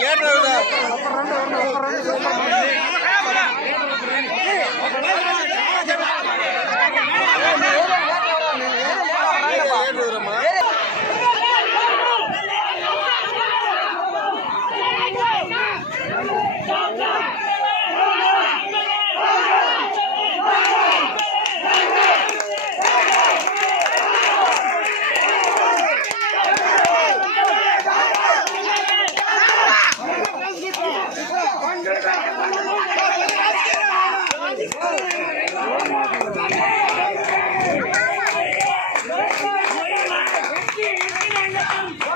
Late ஆகுதா Hallelujah.